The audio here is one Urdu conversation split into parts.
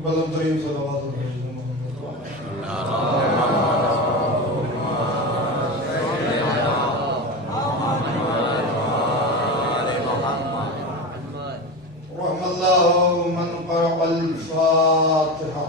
بلند ترین صلوات رحم الله من قرأ الفاتحة.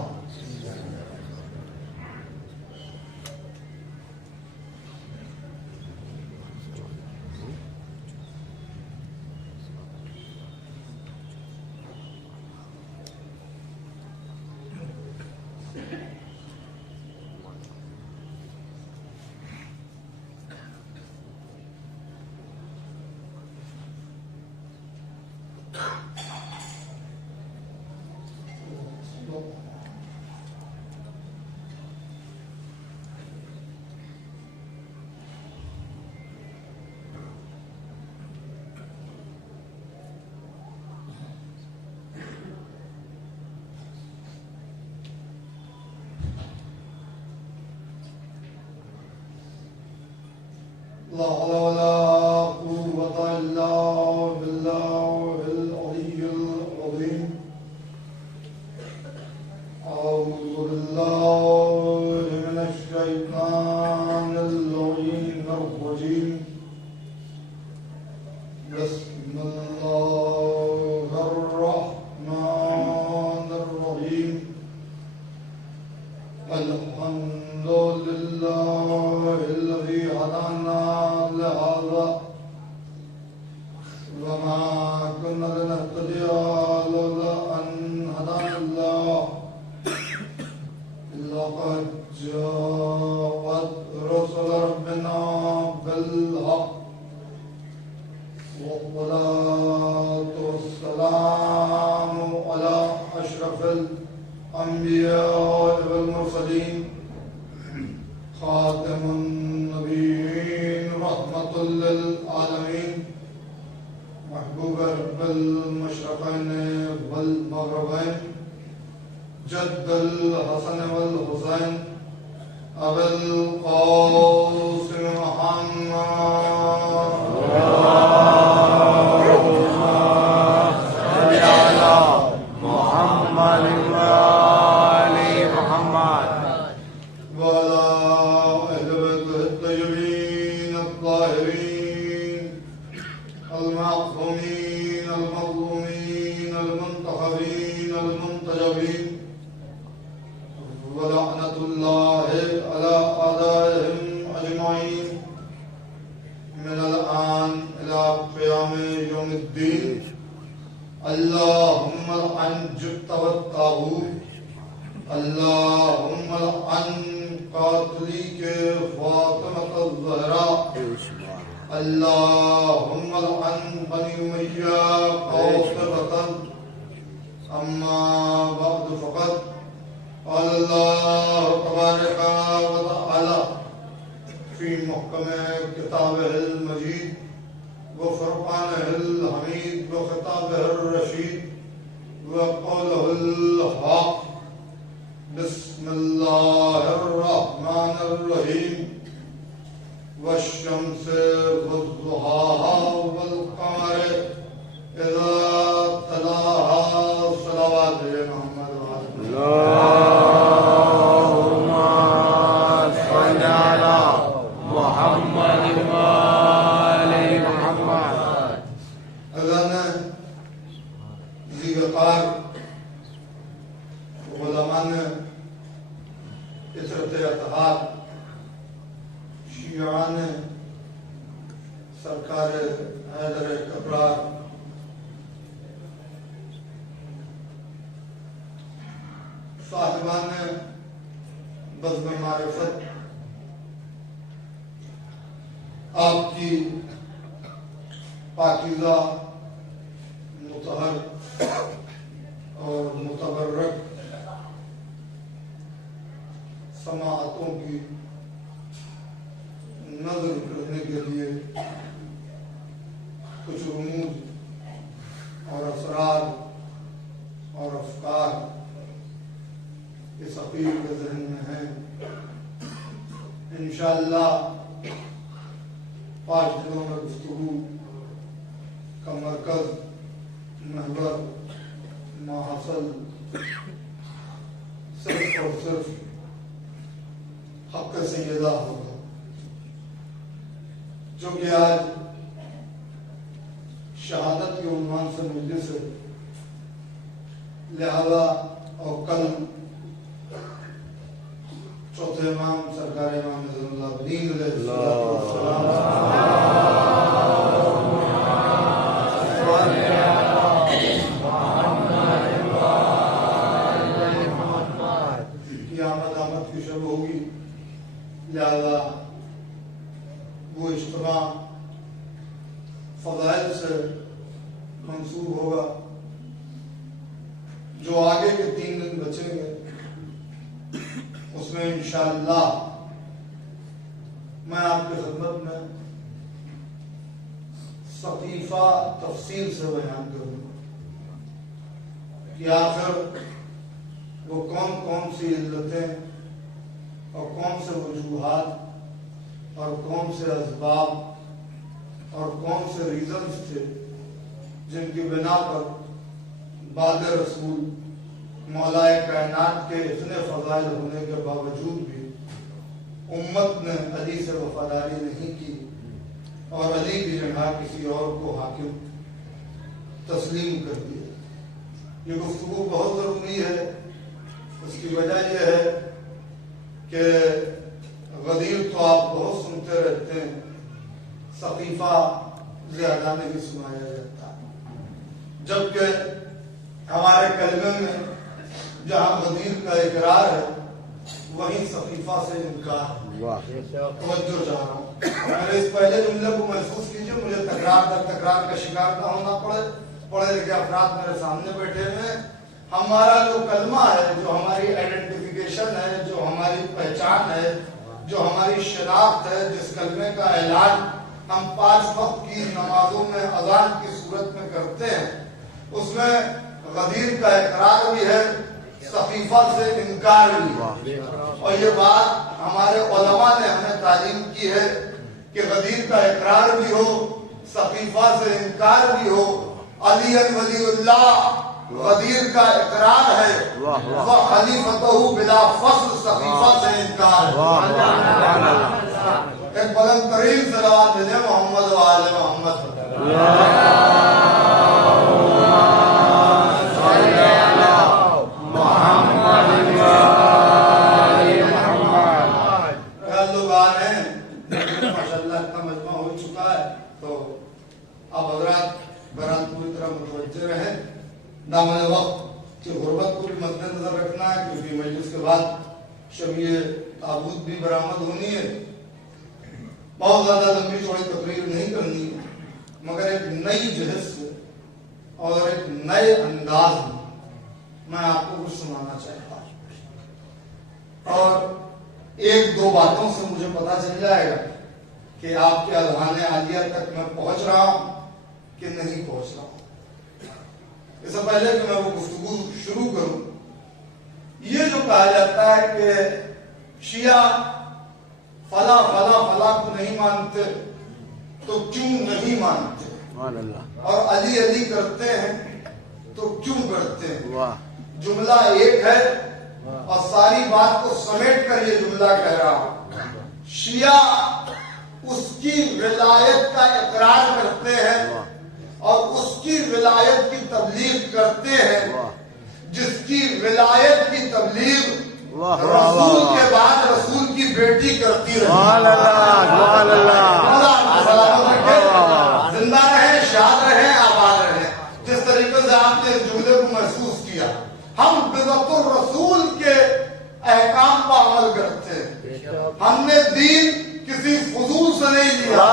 لا حول ولا قوة إلا بالله العلي العظيم. أعوذ بالله من الشيطان اللعين الرجيم. بسم الله الرحمن الرحيم. الحمد لله الذي هدانا لهذا وما كنا لنهتدي لولا أن هدانا الله لقد جاءت رسل ربنا بالحق والصلاة والسلام على أشرف الأنبياء والمرسلين خاتم النبيين رحمة للعالمين محبوب رب المشرقين والمغربين جد الحسن والحسين أبا القاسم محمد المعصومين المظلومين المنتخبين المنتجبين ولعنة الله على أعدائهم أجمعين من الآن إلى قيام يوم الدين. اللهم لعن جبت والطاغوت. اللهم لعن قاتليك فاطمة الزهراء. اللهم لعن بني أمية قاطبة. أما بعد فقد قال الله تبارك وتعالى في محكم كتابه المجيد وفرقانه الحميد وخطابه الرشيد وقوله الحق. بسم الله الرحمن الرحيم. والشمس وضحاها والقمر إذا تلاها. صلوات محمد اللهم صل على محمد وآل محمد. اذان ذی وقار علماء اسرت اتحاد شیعان سرکار حیدر کبرار صاحبان بزم معرفت آپ کی پاکیزہ مطہر اور متبرک سماعتوں کی نظر کرنے کے لیے کچھ رموز اور اسرار اور افکار اس عقیل کے ذہن میں ہیں. انشاءاللہ 5 دنوں میں گفتگو کا مرکز محور ماحصل صرف اور صرف حق سیدہ ہوگا، جو کہ آج شہادت کے عنوان سے مجلس ہے، لہذا اور کل چوتھے امام سرکار امام نظر اللہ بدین علیہ کی آمد کی شب ہوگی، لہذا وہ اجتماع فضائل سے منسوب ہوگا۔ جو آگے کے 3 دن بچیں گے اس میں انشاءاللہ میں آپ کی خدمت میں صفیفہ تفصیل سے بیان کروں گا کہ آخر وہ کون کون سی علتیں اور کون سے وجوہات اور کون سے اسباب اور کون سے ریزنز تھے جن کی بنا پر بعد رسول مولائے کائنات کے اتنے فضائل ہونے کے باوجود بھی امت نے علی سے وفاداری نہیں کی اور علی کی جگہ کسی اور کو حاکم تسلیم کر دیا۔ یہ گفتگو بہت ضروری ہے، اس کی وجہ یہ ہے کہ غدیر تو آپ بہت سنتے رہتے ہیں، صفیفہ زیادہ نہیں سنایا جاتا، جبکہ ہمارے کلمے میں جہاں غدیر کا اقرار ہے وہیں صفیفہ سے انکار ہے۔ توجہ چاہ رہا ہوں، میرے اس پہلے جملے کو محسوس کیجئے، مجھے تکرار در تکرار کا شکار نہ ہونا پڑے۔ پڑھے لکھے افراد میرے سامنے بیٹھے ہوئے ہیں، ہمارا جو کلمہ ہے، جو ہماری آئیڈینٹیفیکیشن ہے، جو ہماری پہچان ہے، جو ہماری شناخت ہے، جس کلمے کا اعلان ہم 5 وقت کی نمازوں میں اذان کی صورت میں کرتے ہیں، اس میں غدیر کا اقرار بھی ہے، صفیفہ سے انکار بھی ہے۔ اور یہ بات ہمارے علماء نے ہمیں تعلیم کی ہے کہ غدیر کا اقرار بھی ہو، صفیفہ سے انکار بھی ہو۔ علی ولی اللہ غدیر کا اقرار ہے، وخلیفتہ بلا فصل صفیفہ سے انکار ہے۔ ایک بلند ترین صلوات بھیجیں محمد و آل محمد۔ دامن وقت کی غربت کو بھی مد نظر رکھنا ہے، کیونکہ مجلس کے بعد شبیہ تابوت بھی برآمد ہونی ہے۔ بہت زیادہ لمبی چوڑی تقریر نہیں کرنی ہے، مگر ایک نئی جہت سے اور ایک نئے انداز میں آپ کو کچھ سنانا چاہتا ہوں، اور 1-2 باتوں سے مجھے پتا چل جائے گا کہ آپ کے اذہان عالیہ تک میں پہنچ رہا ہوں کہ نہیں پہنچ رہا ہوں۔ اس سے پہلے کہ میں وہ گفتگو شروع کروں، یہ جو کہا جاتا ہے کہ شیعہ فلاں فلاں فلاں کو نہیں مانتے تو کیوں نہیں مانتے، اور علی علی کرتے ہیں تو کیوں کرتے ہیں، جملہ ایک ہے اور ساری بات کو سمیٹ کر یہ جملہ کہہ رہا ہوں۔ شیعہ اس کی ولایت کا اقرار کرتے ہیں اور اس کی ولایت کی تبلیغ کرتے ہیں، جس کی ولایت کی تبلیغ رسول کے بعد رسول کی بیٹی کرتی رہی۔ زندہ رہیں، شاد رہیں، آباد رہیں۔ جس طریقے سے آپ نے اس جملے کو محسوس کیا، ہم بدعت الرسول کے احکام پر عمل کرتے ہیں، ہم نے دین کسی فضول سے نہیں لیا،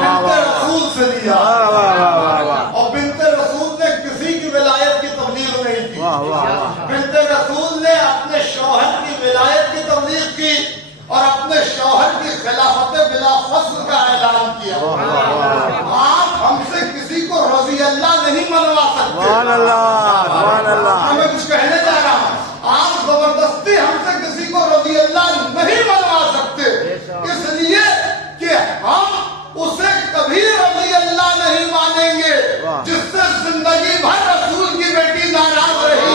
بنت رسول سے لیا، اور بنت رسول نے کسی کی ولایت کی تبلیغ نہیں کی، بنت رسول نے اپنے شوہر کی ولایت کی تبلیغ کی اور اپنے شوہر کی خلافت بلا فصل کا اعلان کیا۔ آپ ہم سے کسی کو رضی اللہ نہیں منوا سکتے، میں کچھ کہنے جا رہا ہوں، آپ زبردستی ہم سے کسی کو رضی اللہ نہیں منوا سکتے، اس لیے کہ ہم اسے کبھی رضی اللہ نہیں مانیں گے جس سے زندگی بھر رسول کی بیٹی ناراض رہی۔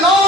9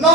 9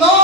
9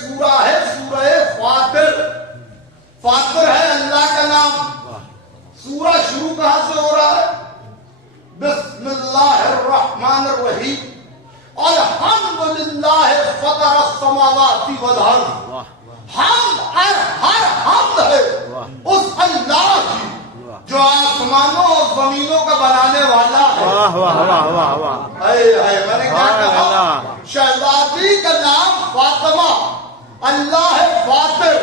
سورہ ہے سورہ فاطر. فاطر ہے اللہ کا نام. سورہ شروع کہاں سے ہو رہا ہے؟ بسم اللہ الرحمن الرحیم. الحمدللہ فطر السماوات والارض. حمد ہر حمد ہے اس اللہ کی جو آسمانوں اور زمینوں کا بنانے والا ہے. واہ واہ واہ واہ واہ. میں نے کیا کہا؟ شہزادی کا نام فاطمہ. اللہ ہے فاطر.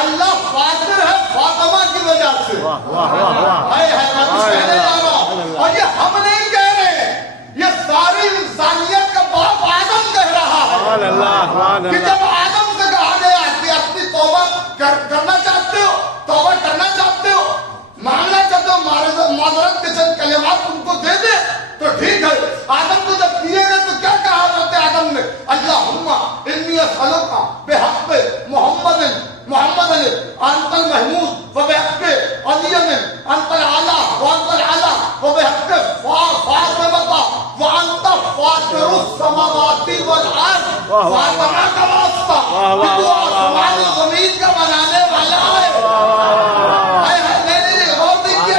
اللہ فاطر ہے فاطمہ کی وجہ سے. واہ واہ واہ واہ. میں کچھ کہنے جا رہا ہوں اور یہ ہم نہیں کہہ رہے ہیں، یہ ساری انسانیت کا باپ آدم کہہ رہا ہے کہ جب آدم سے کہا گیا کہ اپنی توبہ کرنا چاہتے ہو، توبہ کرنا چاہتے ہو، مانگنا چاہتے ہو، معذرت کے چند کلمات تم کو دے دے تو ٹھیک ہے. آدم کو جب دیے گئے تو کیا کہا حضرت آدم نے؟ اللہم انی اسألک بحق محمد انت المحمود وبحق علی انت العلی وانت العلی وبحق فاطمہ وانت فاطر السماوات والارض. فاطمہ کا واسطہ کہ تو آسمان و زمین کا بنانے والا ہے.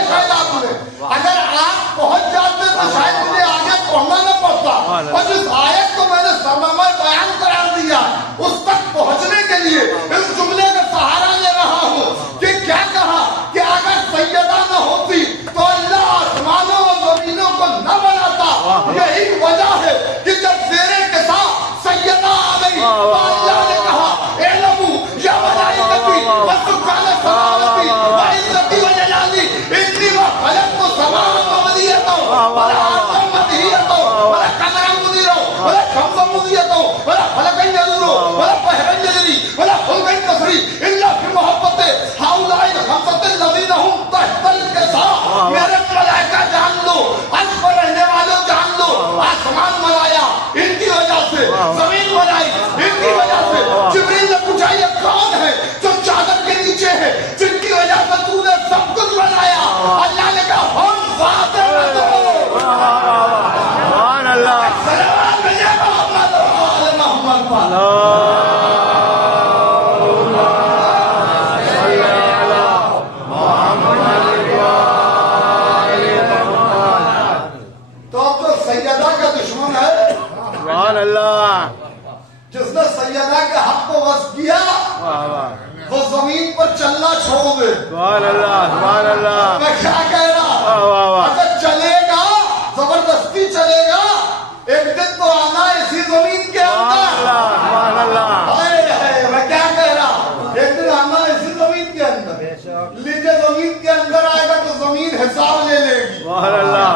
شاید آپ نے اگر آپ پہنچ جاتے تو شاید مجھے آگے پڑھنا نہ پڑتا. اور جس آیت کو میں نے سرنامہ بیان قرار دیا اس تک پہنچنے کے لیے اس جملے کا سہارا لے رہا ہوں کہ کیا کہا کہ اگر سیدہ نہ ہوتی تو اللہ آسمانوں اور زمینوں کو نہ بناتا. یہی وجہ ہے کہ جب زیرے کے ساتھ سیدہ آ گئی تو اللہ نے کہا اعلموا یا ملائکتی وسکان السماوات وعزتی وجلالی انی خلقت السماوات مدیتا ولا عرض مدیتا ولا قمر مدیرا ولا شمس مدیتا ولا فلک يدور ولا بحر يجري ولا فلك تسري الا في محبت هؤلاء الخمسة الذين هم تحت الكساء. میرے ملائکہ جان لو، عرش پر رہنے والوں جان لو، آسمان بنایا ان کی وجہ سے، زمین بنائی ان کی وجہ سے. جبریل نے پوچھا یہ کون ہے جو چادر کے نیچے ہے جن کی وجہ سے تو نے سب کچھ بنایا؟ اللہ نے کہا ہم فاطر ہیں. سبحان اللہ. سلام بھیجے محمد محمد پاک. تو اب جو سیدہ کا دشمن ہے، سبحان اللہ. جس نے سیدہ کے حق کو وصف کیا واہ واہ. وہ زمین پر چلنا چھوڑ دے. سبحان اللہ. سبحان اللہ. میں کیا کہہ رہا؟ واہ واہ واہ. اگر چلے گا زبردستی چلے گا ایک دن تو آنا اسی زمین کے اندر. سبحان اللہ. میں کیا کہہ رہا؟ ایک دن آنا اسی زمین کے اندر. لیجے زمین کے اندر آئے گا تو زمین حساب لے لے گی سبحان اللہ.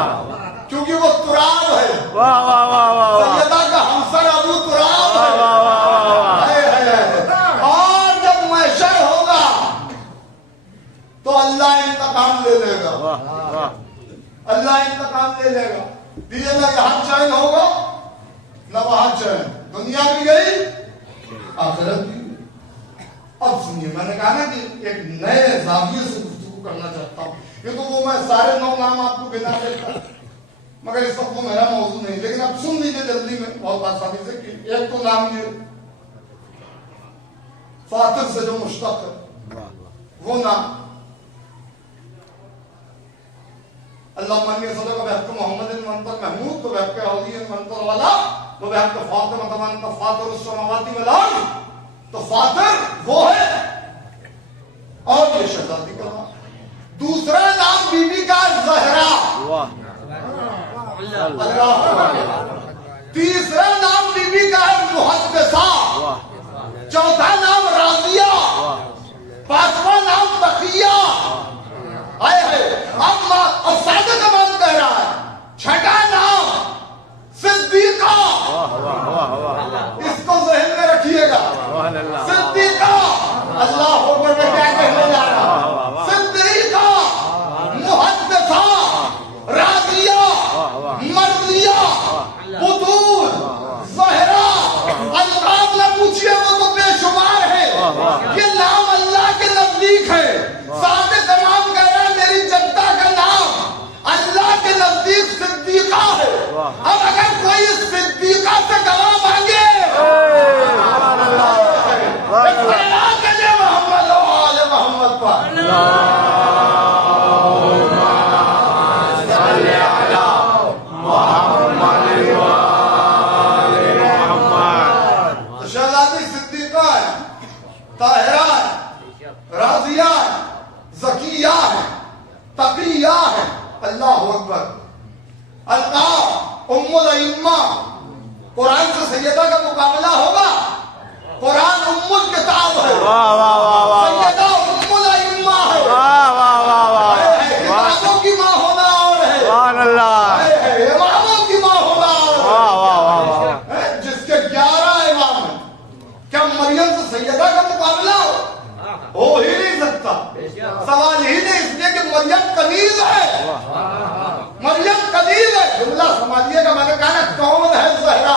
کیونکہ وہ تراب ہے. واہ واہ واہ واہ. سیدہ کا ہمسر ابو تراب واہ ہے. واہ واہ واہ. اور جب محشر ہوگا تو اللہ انتقام لے لے گا. واہ واہ. اللہ انتقام لے لے گا. دیجیے نہ یہاں چین ہوگا نہ وہاں چین. دنیا بھی گئی آخرت بھی گئی. اب سنیے میں نے کہا نا کہ ایک نئے زاویے سے گفتگو کرنا چاہتا ہوں. یہ تو وہ میں سارے 9 نام آپ کو گنا دیتا مگر اس وقت وہ میرا موضوع نہیں. لیکن اب سن لیجیے جلدی میں بہت آسانی سے کہ ایک تو نام یہ فاطر سے جو مشتق ہے وہ نام اللہ من صدق بحق محمد منتر محمود و بحق علی منتر والا و بحق فاطمہ منتر فاطر السماوات والارض. تو فاطر وہ ہے اور یہ شہزادی کا نام. دوسرا نام بی بی کا زہرا. اللہ. تیسرا نام بی بی کا ہے محدثہ. چوتھا نام راضیہ. پانچواں نام تقیہ. اب سادہ زمان کہہ رہا ہے. چھٹا نام صدیقہ. اس کو ذہن میں رکھیے گا. صدیقہ. اللہ اکبر. میں کیا کہنے جا رہا ہوں؟ صدیقہ، محدثہ، راضیہ، مرضیہ، بطول، زہرا. القاب نہ پوچھئے وہ تو بے شمار ہے. یہ نام اللہ کے نزدیک ہے. ساتھ تمام کہہ رہا ہے میری جدہ کا نام اللہ کے نزدیک صدیقہ ہے. اب اگر کوئی صدیقہ سے گواہ مانگے طاہرہ ہے، راضیہ ہے، زکیہ ہے، تقیہ ہے. اللہ اکبر. اللہ ام الائمہ. قرآن سے سیدہ کا مقابلہ ہوگا؟ قرآن ام الکتاب ہے. واہ واہ واہ واہ سیدہ ام الائمہ ہے. واہ واہ واہ واہ کتابوں کی ماں ہونا اور ہے، سبحان اللہ اماموں کی ماں ہونا اور ہے. واہ واہ واہ واہ جس کے 11 امام ہیں. کیا مریم سے سیدہ کا مقابلہ ہو ہی نہیں سکتا. سوال ہی نہیں، اس لیے کہ مریم کنیز ہے. مریم کنیز ہے. جملہ سمجھیے گا، میں نے کہا نا کون ہے زہرا،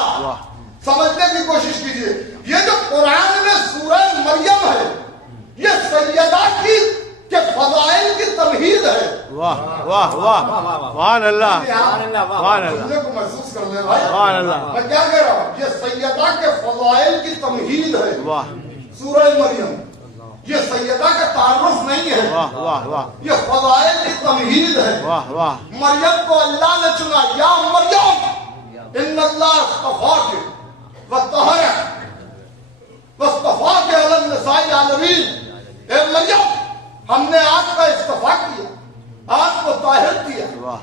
سمجھنے کی کوشش کیجیے. یہ جو قرآن میں سورہ مریم ہے، یہ سیدہ کی کے فضائل کی تمہید ہے. واہ واہ واہ سبحان اللہ سبحان اللہ جملے کو محسوس کر لیں بھائی. سبحان اللہ میں کیا کہہ رہا ہوں؟ یہ سیدہ کے فضائل کی تمہید ہے واہ سورہ مریم. یہ سیدہ کا تعارف نہیں ہے، واہ واہ واہ یہ فضائل کی تمہید ہے. واہ واہ مریم کو اللہ نے چنا. یا مریم ان اللہ اصطفاک وطہرک واصطفاک علی النساء العالمین. اے مریم، ہم نے آپ کا استفاء کیا، آپ کو طاہر کیا، واہ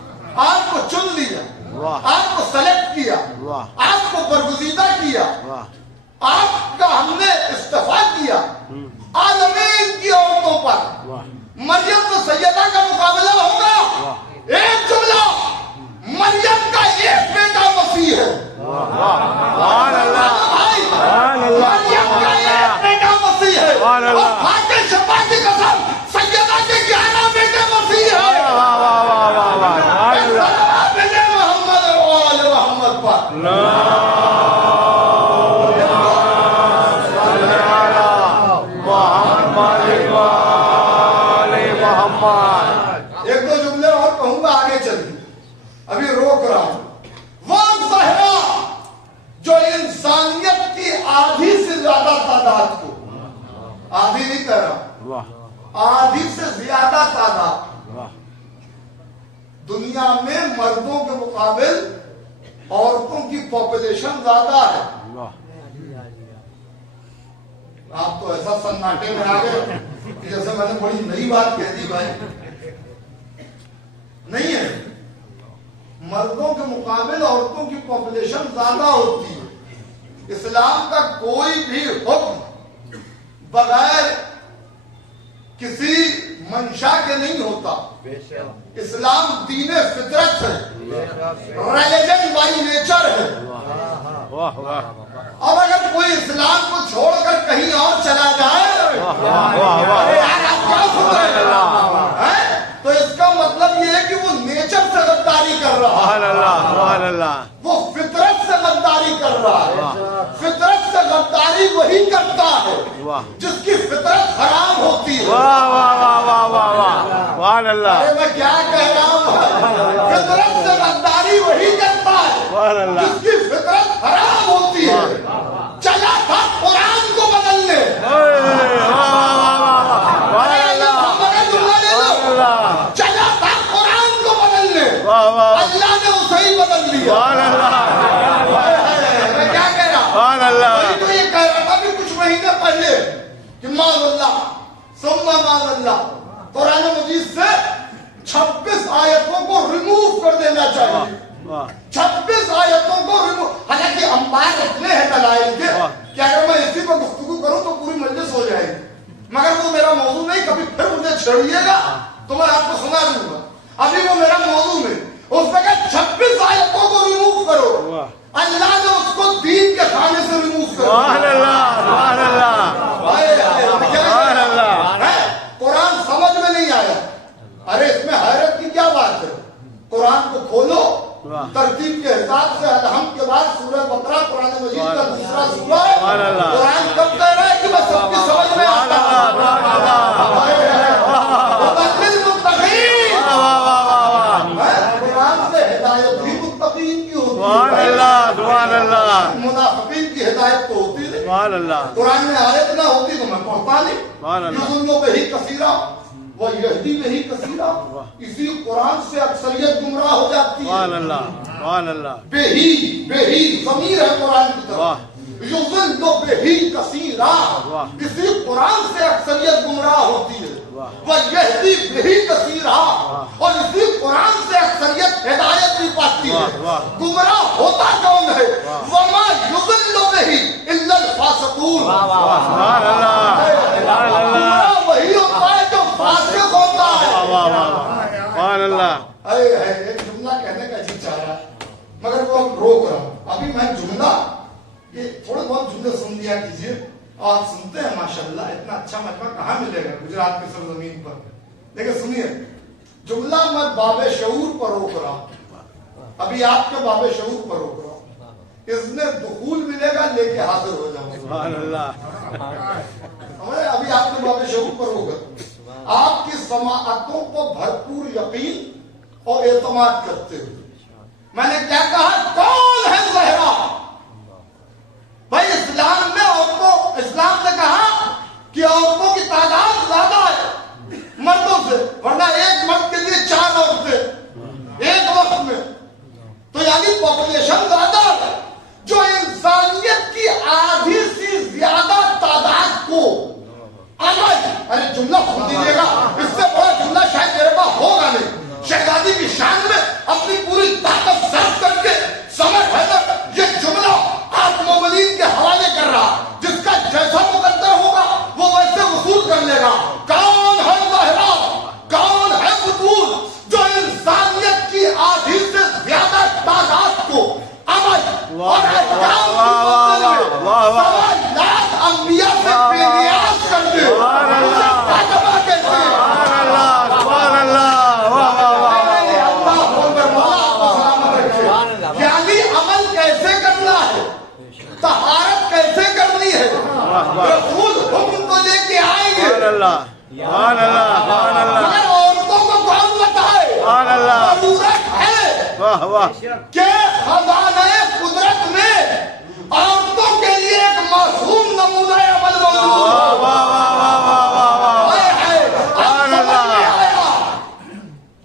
آپ کو چن لیا، واہ آپ کو سلیکٹ کیا، واہ آپ کو برگزیدہ کیا، واہ آپ کا ہم نے استفاء کیا عالمین کی عورتوں پر. واہ مریم تو سیدہ کا مقابلہ ہوگا. ایک جملہ، مریم کا ایک بیٹا مسیح ہے. سبحان اللہ بھائی، سبحان اللہ مریم کا ایک بیٹا مسیح ہے. سبحان اللہ. اور خاکِ شفا کی قسم، سیدہ کے 11 بیٹے مسیح ہیں. واہ واہ واہ واہ واہ سبحان اللہ بیٹے محمد اور آل محمد پر. ایک دو جملے اور کہوں گا، آگے چلیے، ابھی روک رہا ہوں. وہ زہرا جو انسانیت کی آدھی سے زیادہ تعداد کو، آدھی نہیں کہہ رہا، واہ آدھی سے زیادہ تعداد واہ دنیا میں مردوں کے مقابل عورتوں کی پاپولیشن زیادہ ہے. واہ آپ تو ایسا سناٹے میں آ گئے کہ جیسے میں نے بڑی نئی بات کہہ دی بھائی. نہیں ہے، مردوں کے مقابل عورتوں کی پاپولیشن زیادہ ہوتی ہے. اسلام کا کوئی بھی حکم بغیر کسی منشا کے نہیں ہوتا. اسلام دین فطرت ہے، ریلیجن بائی نیچر ہے. واہ واہ اب اگر کوئی اسلام کو چھوڑ کر کہیں اور چلا جائے، واہ واہ واہ یار آپ کیا سن رہے ہیں؟ تو اس کا مطلب یہ ہے کہ وہ نیچر سے غداری کر رہا ہے، سبحان اللہ سبحان اللہ وہ فطرت سے غداری کر رہا ہے. فطرت سے غداری وہی کرتا ہے واہ جس کی فطرت حرام ہوتی ہے. واہ واہ واہ واہ واہ واہ سبحان اللہ ارے میں کیا کہہ رہا ہوں؟ فطرت سے غداری وہی کرتا ہے سبحان اللہ جس کی فطرت حرام ہوتی ہے. چلا تھا قرآن کو بدلنے. چلا تھا قرآن کو بدلنے، اللہ نے اسے ہی بدل دیا. میں کیا کہہ رہا ہوں؟ تو یہ کہہ رہا تھا کہ کچھ مہینے پہلے کہ معاذ اللہ ثم معاذ اللہ قرآن مجید سے 26 آیتوں کو ریموو کر دینا چاہیے. 26 آیتوں کو ریموو. حالانکہ انبار اتنے ہیں دلائل کے کہ اگر میں اسی پر گفتگو کروں تو پوری مجلس ہو جائے گی، مگر وہ میرا موضوع نہیں. کبھی پھر مجھے چھیڑیے گا تو میں آپ کو سنا دوں گا. ابھی وہ میرا موضوع ہے. اس میں کہ 26 آیتوں کو ریموو کرو. اللہ نے اس کو دین کے کھانے سے ریموو کرو. سبحان اللہ سبحان اللہ قرآن سمجھ میں نہیں آیا. ارے اس میں حیرت کی کیا بات ہے؟ قرآن کو کھولو، ترتیب کے حساب سے الحمد کے بعد سورہ بقرہ قرآن مجید کا دوسرا سورہ ہے. قرآن کب کہہ رہا ہے کہ میں سب کی سمجھ میں آتا قرآن سے ہدایت بھی متقین کی ہوتی ہے، منافقین کی ہدایت تو ہوتی نہیں. قرآن میں آیت نہ ہوتی تو میں پڑھتا نہیں. یضلوا بہ کثیرا ویہدی بہ کثیرا. اسی قرآن سے اکثریت گمراہ ہو جاتی ہے. بہی ضمیر ہے قرآن کی طرف. یضل بہ کثیرا، اسی قرآن سے اکثریت گمراہ ہوتی ہے، ویہدی بہ کثیرا، اور اسی قرآن سے اکثریت ہدایت بھی پاتی ہے۔ گمراہ ہوتا کون ہے؟ وما یضل بہ الا الفاسقون، گمراہ وہی ہوتا ہے جو فاسق ہوتا ہے۔ سبحان اللہ۔ ایک جملہ کہنے کا جی چاہ رہا ہے مگر وہ اب روک رہا ہوں۔ ابھی میں جملہ یہ تھوڑے بہت جملے سن لیا کیجیے، آپ سنتے ہیں ماشاءاللہ، اتنا اچھا مجمع کہاں ملے گا گجرات کی سرزمین پر۔ لیکن سنیے، جملہ میں باب شعور پر روک رہا ہوں، ابھی آپ کے باب شعور پر روک رہا ہوں، اس میں دخول ملے گا لے کے حاضر ہو جاؤں۔ سبحان اللہ۔ ابھی آپ کے باب شعور پر روک رہا ہوں، آپ کی سماعتوں کو بھرپور یقین اور اعتماد کرتے ہوئے میں نے کیا کہا؟ کون ہے زہرا؟ بھائی اسلام میں عورتوں، اسلام نے کہا کہ عورتوں کی تعداد زیادہ ہے مردوں سے، ورنہ ایک مرد کے لیے 4 عورتیں ایک وقت میں، تو یعنی پاپولیشن زیادہ ہے، جو انسانیت کی آدھی سے زیادہ تعداد کو ارے جملہ سن دیجیے گا، اس سے بڑا جملہ شاید میرے پاس ہوگا نہیں۔ شہزادی کی شان میں اپنی پوری طاقت صرف کر کے سمر حیدر یہ جملہ آپ مومنین کے حوالے کر رہا، جس کا جیسا مقدر ہوگا وہ ویسے وصول کر لے گا۔ کون ہے زہرا؟ کون ہے بطول؟ جو انسانیت کی آدھی سے زیادہ تعداد کو عمل اور احکام کی مدد میں 1.25 لاکھ انبیاء سے بے نیاز کر دے، فاطمہ کہتے ہیں۔ یعنی عمل کیسے کرنا ہے، طہارت کیسے کرنی ہے، رسول حکم کو لے کے آئیں گے، مگر عورتوں کو کون بتائے؟ ضرورت ہے کہ خزانہ قدرت میں عورتوں کے لیے ایک معصوم نمونہ عمل موجود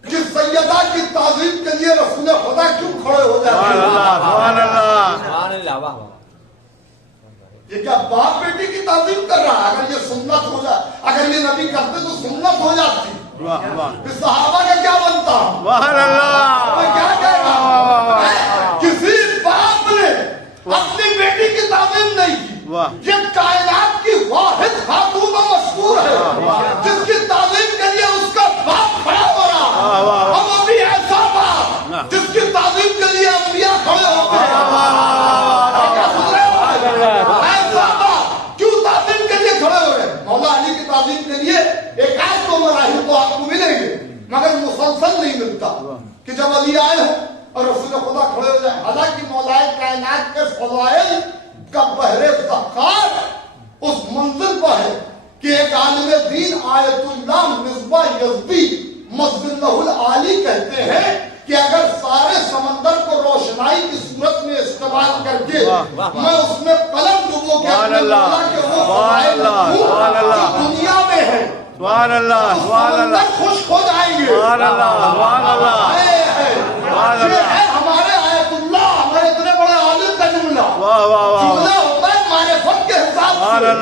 کہ سیدہ کی تعظیم کے لیے رسول خدا کیوں کھڑے ہو جاتے ہیں؟ یہ کیا باپ بیٹی کی تعظیم کر رہا ہے؟ اگر یہ سنت ہو جائے، اگر یہ نبی کرتے تو سنت ہو جاتی، پھر صحابہ کا کیا بنتا؟ میں کیا کہہ رہا ہوں، کسی باپ نے اپنی بیٹی کی تعظیم نہیں کی۔ یہ کائنات کی واحد خاتون و مشہور ہے جس کی تعظیم کے لیے اس کا باپ کھڑا ہو رہا، اور وہ بھی ایسا باپ جس کی تعظیم کے لیے انبیاء کھڑے ہوتے ہیں۔ ایسا باپ کیوں تعظیم کے لیے کھڑے ہوئے؟ مولا علی کی تعظیم کے لیے ایک آدھ دو مراحل تو آپ کو ملیں گے مگر مسلسل نہیں ملتا کہ جب علی آئے ہوں اور رسول خدا کھڑے ہو جائے۔ حالانکہ مولا کائنات کے فضائل کا بحر ذخار اس منزل پر ہے کہ ایک عالم دین آیت اللہ مصباح یزدی مظلہ العالی کہتے ہیں کہ اگر سارے سمندر کو روشنائی کی صورت میں استعمال کر کے میں اس میں قلم ڈبو کے اپنے مولا کے وہ فضائل رکھوں جو دنیا میں ہے، سبحان اللہ، سبحان اللہ، خشک ہو جائیں گے۔ سبحان اللہ، سبحان اللہ، یہ ہے ہمارے آیت اللہ، ہمارے اتنے بڑے عالم کا جملہ۔ جملہ ہوتا ہے معرفت کے حساب سے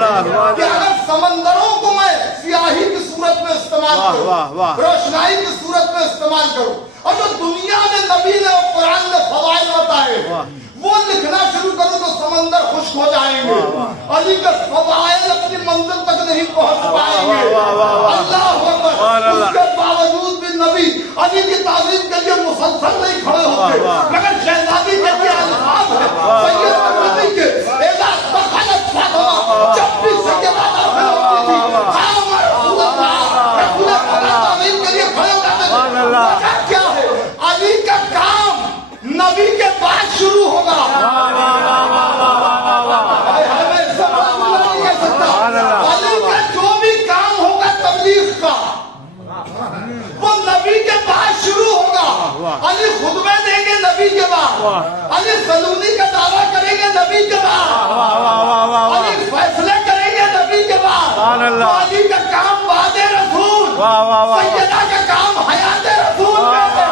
کہ اگر سمندروں کو میں سیاہی کی صورت میں استعمال کروں، روشنائی کی صورت میں استعمال کروں، اور جو دنیا میں نبی نے اور قرآن نے فضائل بتائے وہ لکھنا شروع کروں تو سمندر خشک ہو جائیں گے، علی کے فضائل اپنی منزل تک نہیں پہنچ پائیں گے۔ اللہ اکبر، اس کے باوجود بھی نبی علی کی تعظیم کے لیے مسلسل نہیں کھڑے ہوتے، مگر شہزادی کے لیے الفاظ ہے سید نبی کے اذا دخلت فاطمہ، جب بھی سیدہ داخل ہوتی تھی قام رسول اللہ، رسول خدا تعظیم کے لیے کھڑے ہو جاتے تھے۔ وجہ کیا ہے؟ علی کا کام نبی کے بعد شروع ہوگا۔ علی کا جو بھی کام ہوگا تبلیغ کا وہ نبی کے بعد شروع ہوگا۔ علی خطبے دیں گے نبی کے بعد، علی سلونی کا دعویٰ کریں گے نبی کے بعد، علی فیصلے کریں گے نبی کے بعد۔ علی کا کام بعد رسول، سیدہ کا کام حیات رسول میں ہے۔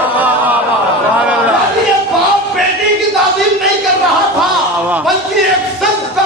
علی باپ بیٹی کی تعظیم نہیں کر رہا تھا بلکہ ایک صدق کا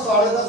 10:30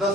10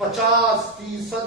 50%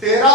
13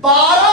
12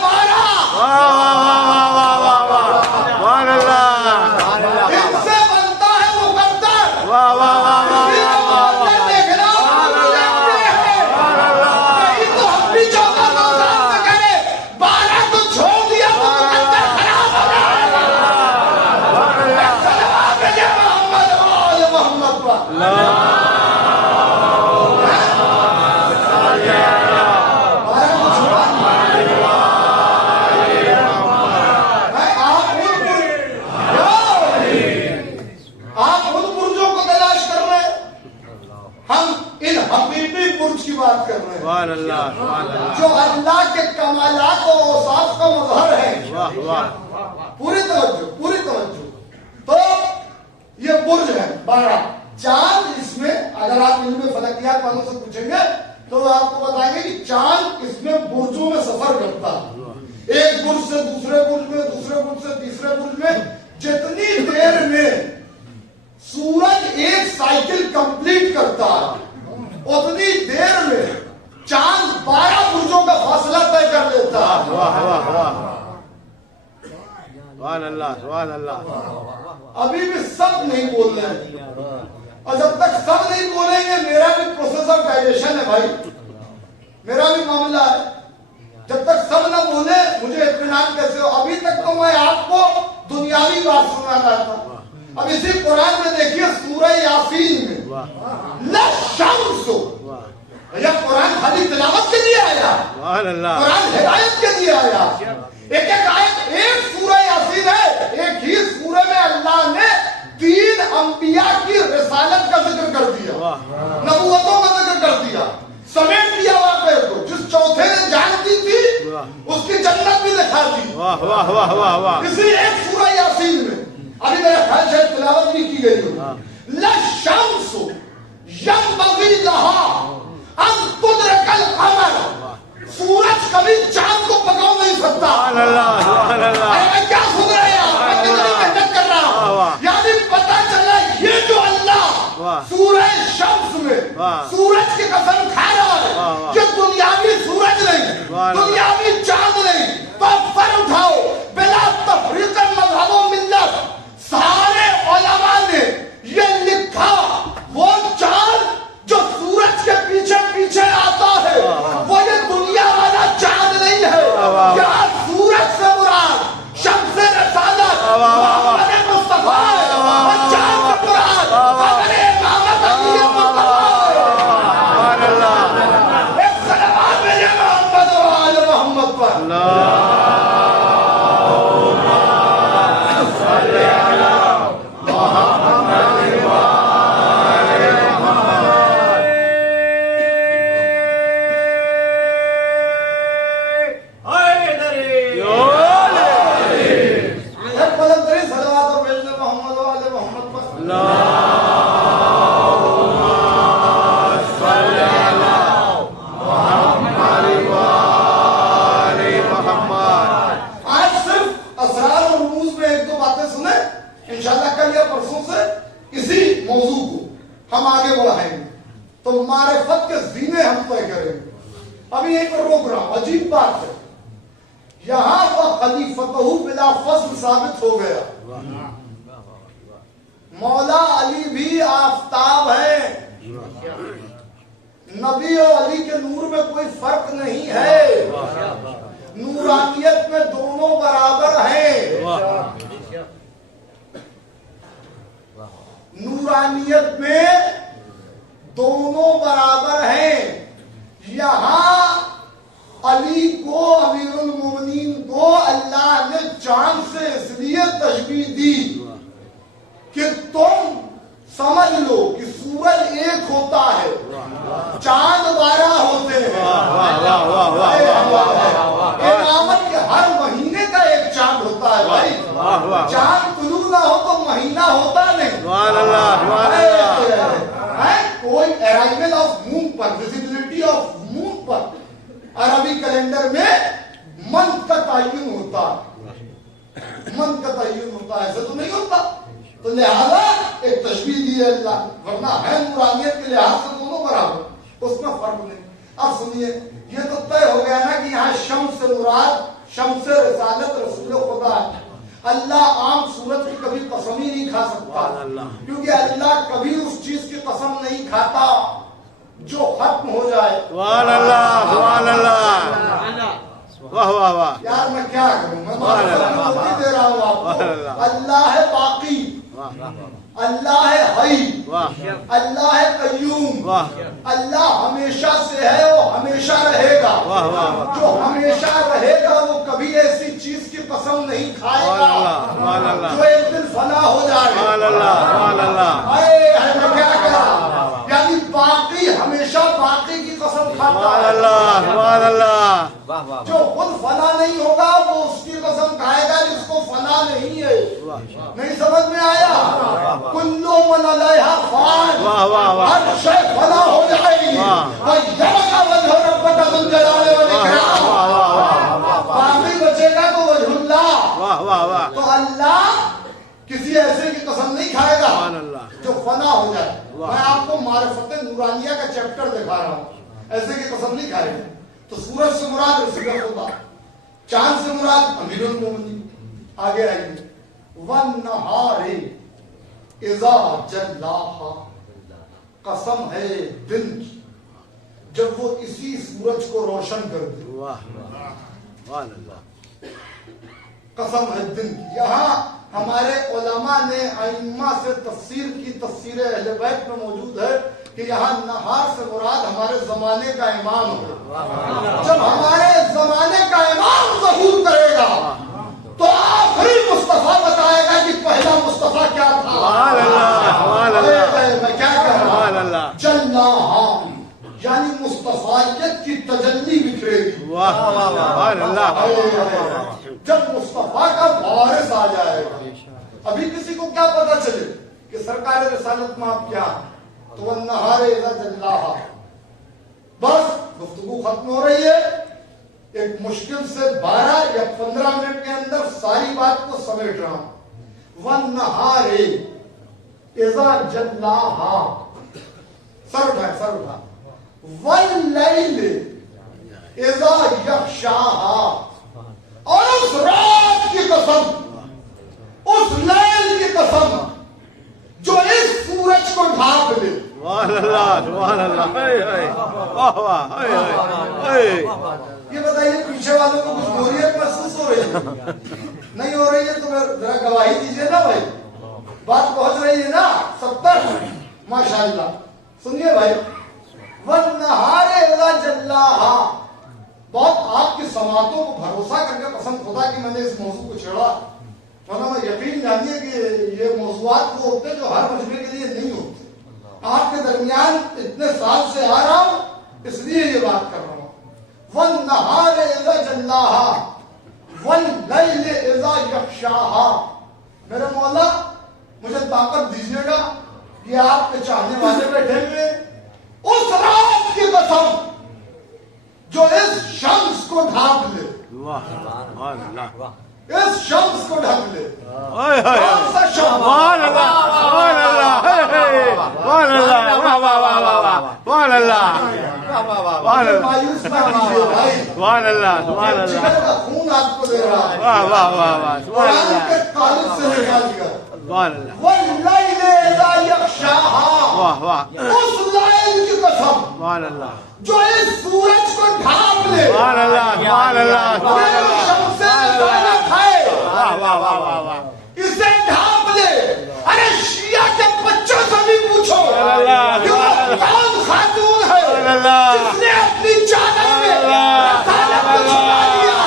12। آپ ان برجوں کو تلاش کر رہے ہیں، ہم ان حقیقی برج کی بات کر رہے ہیں سبحان اللہ سبحان اللہ جو اللہ کے کمالات و اوصاف کا مظہر ہے۔ واہ واہ پوری توجہ تو یہ برج ہے بارہ چاند، اس میں اگر آپ علم فلکیات والوں سے پوچھیں گے تو آپ کو بتائیں گے کہ چاند اس میں برجوں میں سفر کرتا ہے، ایک برج سے دوسرے برج میں، دوسرے برج سے تیسرے برج میں، جتنی دیر میں سورج ایک سائیکل کمپلیٹ کرتا ہے اتنی دیر میں چاند 12 برجوں کا فاصلہ طے کر لیتا ہے۔ واہ واہ واہ سبحان اللہ سبحان اللہ ابھی بھی سب نہیں بول رہے ہیں، اور جب تک سب نہیں بولیں گے میرا بھی پروسیس آف ڈائجیشن ہے بھائی، میرا بھی معاملہ ہے، جب تک سب نہ بولے مجھے اطمینان کیسے ہو؟ ابھی تک تو میں آپ کو دنیاوی بات سنا رہا تھا، اب اسی قرآن میں دیکھیے سورہ یاسین میں لَشَمْسُ، یہ قرآن خالی تلاوت کے لیے آیا، سبحان اللہ قرآن ہدایت کے لیے آیا، ایک ایک آیت ایک سورہ یاسین ہے، ایک ہی سورہ میں اللہ نے 3 انبیاء کی رسالت کا ذکر کر دیا، نبوتوں کا ذکر کر دیا، سمیٹ دیا واقعے کو، جس چوتھے نے جان دی تھی اس کی جنت بھی دکھا دی، واہ واہ واہ واہ واہ اسی ایک سورہ یاسین میں، ابھی میرا خیال شاید تلاوت بھی کی گئی ہو، لَشَمْسُ يَنبَغِي لَهَا أَن تُدْرِكَ الْقَمَرَ، سورج کبھی چاند کو پکڑ نہیں سکتا۔ سبحان اللہ سبحان اللہ میں کیا سن رہے ہیں آپ؟ میں کتنی محنت کر رہا ہوں، یعنی پتا چلا یہ جو اللہ سورہ شمس میں سورج کی قسم کھا رہا ہے، یہ دنیاوی سورج نہیں، دنیاوی چاند نہیں، تو سر اٹھاؤ بلا تفریق مذہب و ملت، سارے علماء نے یہ لکھا وہ چاند جو سورج کے پیچھے پیچھے آتا ہے وہ یہ دنیا والا چاند نہیں ہے، یہاں سورج سے مراد شمس رسالت محمد مصطفیٰ ہے، اور چاند سے مراد خبر امامت علی مصطفیٰ ہے۔ سبحان اللہ ایک سلام میرے محمد و آل محمد پر۔ ایک بلند ترین صلوات اور بھیجنے محمد و آل محمد پر۔ آج صرف اسرار اور رموز میں ایک دو باتیں سنیں، انشاءاللہ کل یا پرسوں سے اسی موضوع کو ہم آگے بڑھائیں گے، تو معرفت کے زینے ہم طے کریں گے۔ ابھی ایک پروگرام عجیب بات ہے، یہاں پر خلیفتہ بلا فضل ثابت ہو گیا، مولا علی بھی آفتاب ہے، نبی اور علی کے نور میں کوئی فرق نہیں ہے، نورانیت میں دونوں برابر ہیں، نورانیت میں دونوں برابر ہیں۔ یہاں علی کو، امیر المومنین کو اللہ نے چاند سے اس لیے تشبیہ دی کہ تم سمجھ لو کہ سورج ایک ہوتا ہے، چاند 12 ہوتے ہیں، امامت کے ہر مہینے کا ایک چاند ہوتا ہے بھائی، چاند طلوع نہ ہو تو مہینہ ہوتا نہیں، سبحان اللہ سبحان اللہ کوئی ارائیول آف مون پر، ویزیبلٹی آف مون پر عربی کیلنڈر میں منتھ کا تعین ہوتا ہے، منتھ کا تعین ہوتا ہے، ایسا تو نہیں ہوتا، تو لہذا ایک تشبیہ دی ہے اللہ، ورنہ ہے نورانیت کے لحاظ سے دونوں برابر، اس میں فرق نہیں۔ اب سنیے، یہ تو طے ہو گیا نا کہ یہاں شمس سے مراد شمس رسالت رسول خدا ہے، اللہ عام سورج کی کبھی قسم ہی نہیں کھا سکتا، کیونکہ اللہ کبھی اس چیز کی قسم نہیں کھاتا جو ختم ہو جائے۔ سبحان اللہ سبحان اللہ واہ واہ واہ یار میں کیا کروں، میں معرفت دے رہا ہوں آپ کو، اللہ ہے باقی، اللہ ہے حی، واہ اللہ ہے قیوم، واہ اللہ ہمیشہ سے ہے، وہ ہمیشہ رہے گا۔ واہ واہ جو ہمیشہ رہے گا وہ کبھی ایسی چیز کی قسم نہیں کھائے سبحان گا اللہ سبحان اللہ جو ایک دن فنا ہو جائے۔ سبحان اللہ سبحان اللہ اے میں کیا کہہ رہا ہوں؟ یعنی باقی ہمیشہ باقی کی قسم کھاتا سبحان ہے، اللہ سبحان اللہ جو خود فنا نہیں ہوگا وہ اس کی قسم کھائے گا جس کو فنا نہیں ہے۔ نہیں سمجھ میں آیا؟ کلو من علیہا فان، واہ واہ واہ ہر شے فنا ہو جائے گی، وَيَبْقَى وَجْهُ رَبِّكَ ذُو الْجَلَالِ وَالْإِكْرَامِ، باقی بچے گا تو وجہ اللہ۔ واہ واہ واہ تو اللہ کسی ایسے کی قسم نہیں کھائے گا سبحان اللہ جو فنا ہو جائے۔ میں آپ کو معرفت نورانیہ کا چیپٹر دکھا رہا ہوں، ایسے کی قسم نہیں کھائے گا۔ تو سورج سے مراد رسول خدا، چاند سے مراد امیر المومنین۔ آگے آئیے، وَالنَّهَارِ اِذَا جَلَّاهَا، قسم ہے دن کی جب وہ اسی سورج کو روشن کر دے۔ واہ سبحان اللہ قسم ہے دن کی۔ یہاں ہمارے علماء نے ائمہ سے تفسیر کی، تفسیر اہل بیت میں موجود ہے کہ یہاں نہار سے مراد ہمارے زمانے کا امام ہے۔ جب ہمارے زمانے کا امام ظہور کرے گا تو آخری مصطفیٰ بتائے گا کہ پہلا مصطفیٰ کیا تھا۔ سبحان اللہ سبحان اللہ میں کیا کہہ رہا سبحان ہوں؟ اللہ جلّاہا یعنی مصطفیٰیت کی تجلی بکھرے گی۔ واہ سبحان اللہ جب مصطفیٰ کا وارث آ جائے گا، ابھی کسی کو کیا پتا چلے کہ سرکار رسالت میں آپ کیا ہیں؟ تو وَالنَّهَارِ إِذَا جَلَّاهَا، بس گفتگو ختم ہو رہی ہے۔ ایک مشکل سے 12 یا 15 منٹ کے اندر ساری بات کو سمیٹ رہا ہوں۔ وَالنَّهَارِ إِذَا جَلَّاهَا، سر اٹھائیں سر اٹھائیں۔ وَاللَّيْلِ إِذَا يَغْشَاهَا، اور اس رات کی قسم، اس لیل کی قسم جو اس سورج کو ڈھانپ لے۔ سبحان اللہ سبحان اللہ واہ واہ یہ بتائیے پیچھے والوں کو کچھ بوریت محسوس ہو رہی ہے؟ نہیں ہو رہی ہے تو ذرا گواہی دیجئے نا بھائی، بات پہنچ رہی ہے نا سب تک؟ ماشاءاللہ سنیے بھائی، وَالنَّهَارِ إِذَا جَلَّاهَا، بہت آپ کی سماعتوں کو بھروسہ کر کے قسم خدا کہ میں نے اس موضوع کو چھیڑا، ورنہ میں یقین جانیے کہ یہ موضوعات وہ ہوتے ہیں جو ہر مجمع کے لیے نہیں ہوتے۔ آپ کے درمیان اتنے سال سے آ رہا ہوں اس لیے یہ بات کر رہا ہوں۔ وَالنَّهَارِ إِذَا جَلَّاهَا وَاللَّيْلِ إِذَا يَغْشَاهَا، میرے مولا مجھے طاقت دیجیے گا، یہ آپ کے چاہنے والے بیٹھے ہوئے، اس رات کی قسم جو اس شمس کو ڈھانپ لے، واہ سبحان اللہ اس شمس کو ڈھانپ لے۔ ہائے ہائے کون سا شمس؟ سبحان اللہ سبحان اللہ سبحان اللہ واہ واہ واہ واہ سبحان اللہ سبحان اللہ مایوس نہ کیجیے بھائی، سبحان اللہ سبحان اللہ جگر کا خون آپ کو دے رہا ہے، واہ واہ واہ واہ سبحان قرآن اللہ کے قالب سے نکال کر۔ سبحان اللہ وَاللَّيْلِ إِذَا يَغْشَاهَا، واہ واہ اس لیل کی قسم سبحان اللہ جو اس سورج کو ڈھانپ لے، سبحان اللہ سبحان اللہ سبحان اللہ شمس رسالت ہے، واہ واہ واہ واہ واہ اسے ڈھانپ لے۔ ارے شیعہ کے بچوں سے بھی پوچھو اللہ، کہ وہ کون خاتون ہے اللہ، جس نے اپنی چادر میں رسالت کو چھپا دیا۔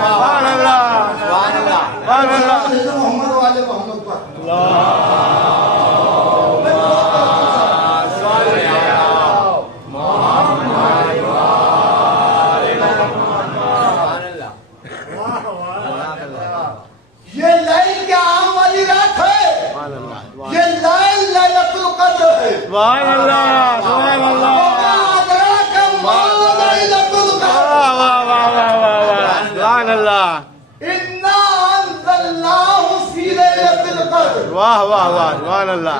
سبحان اللہ سبحان اللہ محمد والے محمد پر یہ لیل کے عام والی رات ہے، سبحان اللہ یہ لیل لیلۃ القدر ہے۔ سبحان اللہ سبحان اللہ وما أدراك ما ليلة القدر، واہ واہ واہ واہ واہ سبحان اللہ إنا أنزلناه في ليلة القدر، واہ واہ واہ سبحان اللہ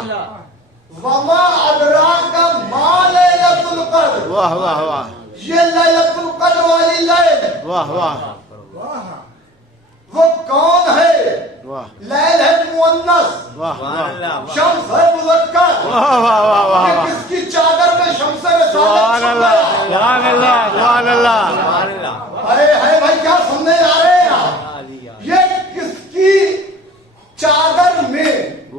وما أدراك ما ليلة القدر، واہ واہ واہ یہ لیلۃ القدر والی لیل واہ واہ وہ کون ہے؟ واہ لیل ہے مؤنث، واہ واہ شمس ہے مذکر۔ واہ واہ واہ واہ یہ کس کی چادر میں شمس رسالت سبحان چھپ اللہ گیا؟ سبحان اللہ سبحان اللہ ارے ہے بھائی کیا سننے جا رہے ہیں آپ؟ یہ کس کی چادر میں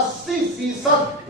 80%